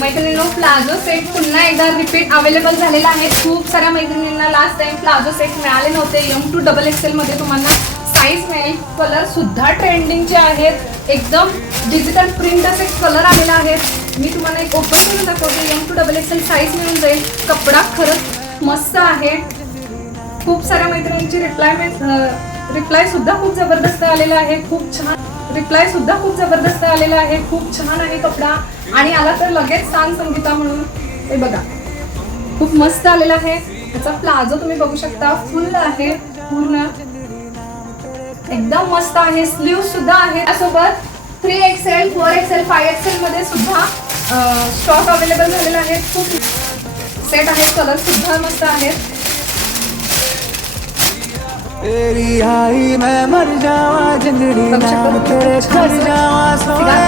मैत्रिणींनो, palazzo set पुन्हा एकदा रिपीट अवेलेबल झालेला आहे. खूप साऱ्या मैत्रिणींना लास्ट टाइम प्लाझो सेट मिळाले नव्हते. M2XXL मध्ये तुम्हाला साईज मिळेल. कलर सुद्धा ट्रेंडिंगचे आहेत. एकदम डिजिटल प्रिंट असे कलर आलेले आहेत. मी तुम्हाला एक ओपन करून दाखवते. M2XXL साईज मिळून जाईल. कपडा खरंच मस्त आहे. खूप साऱ्या मैत्रिणींची रिप्लाय सुद्धा खूप जबरदस्त आलेला आहे. खूप छान रिप्लाय सुद्धा खूप जबरदस्त आलेला आहे. खूप छान आहे कपडा आणि आला तर लगेच सांग संगीता म्हणून. हे बघा खूप मस्त आलेला आहे. त्याचा प्लाझो तुम्ही बघू शकता. फुल आहे पूर्ण एकदम मस्त आहे. स्लीव सुद्धा आहे. त्यासोबत 3XL 4XL 5XL मध्ये सुद्धा स्टॉक अवेलेबल झालेला आहे. खूप सेट आहे. कलर सुद्धा मस्त आहेत. तेरी आई मैं मर जावा जिंदड़ी नाम तेरे कर जावा सोया